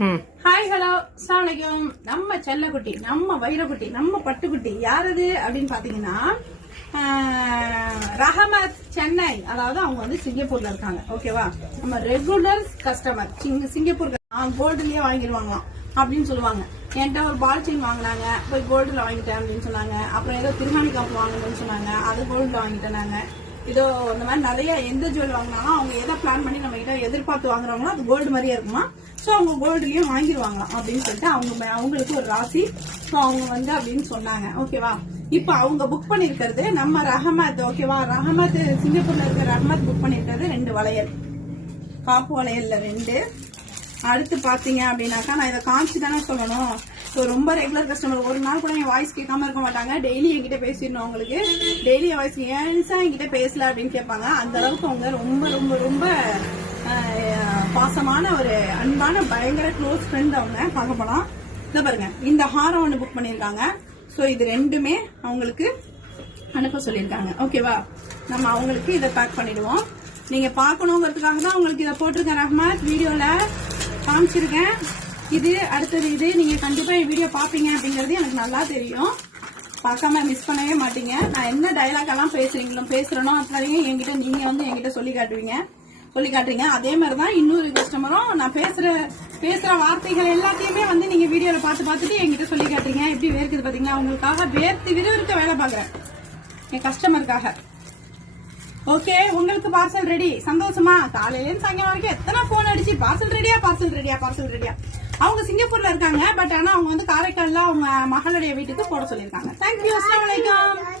Hi hello அஸ்ஸலாமு அலைக்கும். நம்ம செல்லக்குட்டி, நம்ம வைரக்குட்டி, நம்ம பட்டுக்குட்டி யாரது அப்படின்னு பாத்தீங்கன்னா ரஹமத் சென்னை. அதாவது அவங்க வந்து சிங்கப்பூர்ல இருக்காங்க. ஓகேவா, நம்ம ரெகுலர் கஸ்டமர். சிங்கப்பூர் கோல்டுலயே வாங்கிடுவாங்களாம் அப்படின்னு சொல்லுவாங்க. என்கிட்ட ஒரு பால் செயின் வாங்கினாங்க, போய் கோல்டுல வாங்கிட்டேன் அப்படின்னு சொன்னாங்க. அப்புறம் ஏதோ திருமணி காப்பு வாங்கணும்னு சொன்னாங்க, அது கோல்டுல வாங்கிட்டேன் நாங்க. இதோ இந்த மாதிரி நிறைய எந்த ஜுவல் வாங்கினாலும் அவங்க எதை பிளான் பண்ணி நம்ம கிட்ட எதிர்பார்த்து வாங்குறாங்களோ அது கோல்டு மாதிரியே இருக்குமா. ஸோ அவங்க கோல்டுலயும் வாங்கிடுவாங்களாம் அப்படின்னு சொல்லிட்டு அவங்களுக்கு ஒரு ராசி. ஸோ அவங்க வந்து அப்படின்னு சொன்னாங்க. ஓகேவா, இப்ப அவங்க புக் பண்ணிருக்கிறது நம்ம ரஹமத். ஓகேவா, ரஹமத் சிங்கப்பூர்ல இருக்க ரஹமத் புக் பண்ணிருக்கிறது 2 வளையல், காப்பு வளையல்ல 2. அடுத்து பாத்தீங்க அப்படின்னாக்கா நான் இதை காமிச்சு தானே சொல்லணும். ஸோ ரொம்ப ரெகுலர் கஸ்டமர், ஒரு நாள் கூட என் வாய்ஸ் கேட்காம இருக்க மாட்டாங்க. டெய்லி என்கிட்ட பேசிடணும். அவங்களுக்கு டெய்லி வாய்ஸ் ஏன்ஸா என்கிட்ட பேசல அப்படின்னு கேட்பாங்க. அந்த அளவுக்கு அவங்க ரொம்ப ரொம்ப ரொம்ப பாசமான ஒரு அன்பான பயங்கர க்ளோஸ் ஃப்ரெண்ட். அவங்க பார்க்க போலாம். இதை பாருங்க, இந்த ஹாரம் ஒன்று புக் பண்ணிருக்காங்க. ஸோ இது 2மே அவங்களுக்கு அனுப்ப சொல்லியிருக்காங்க. ஓகேவா, நம்ம அவங்களுக்கு இதை பேக் பண்ணிடுவோம். நீங்க பாக்கணுங்கிறதுக்காக தான் உங்களுக்கு இதை போட்டிருக்கேன். ரஹ்மத் வீடியோல காமிச்சிருக்கேன். இது அடுத்தது இது நீங்க கண்டிப்பா என் வீடியோ பாப்பீங்க அப்படிங்கறது எனக்கு நல்லா தெரியும். பார்க்காம மிஸ் பண்ணவே மாட்டீங்க. நான் என்ன டைலாக் எல்லாம் பேசுறேனோ அத்தனையும் நீங்க வந்து என்கிட்ட சொல்லி காட்டுறீங்க. அதே மாதிரிதான் இன்னொரு கஸ்டமரும் நான் பேசுற வார்த்தைகள் எல்லாத்தையுமே வந்து நீங்க வீடியோல பார்த்துட்டு என்கிட்ட சொல்லி காட்டுறீங்க. எப்படி வேர்க்குது பாத்தீங்களா? உங்களுக்காக விறுவிறுக்க வேலை பாக்குறேன் என் கஸ்டமருக்காக. ஓகே, உங்களுக்கு பார்சல் ரெடி. சந்தோஷமா? காலையில சாயங்காலம் வரைக்கும் எத்தனை போன் அடிச்சு பார்சல் ரெடியா. அவங்க சிங்கப்பூர்ல இருக்காங்க. பட் ஆனா அவங்க வந்து காரைக்கால்ல அவங்க மகளுடைய வீட்டுக்கு போட சொல்லியிருக்காங்க. தேங்க்யூ. அஸ்ஸலாமு அலைக்கும்.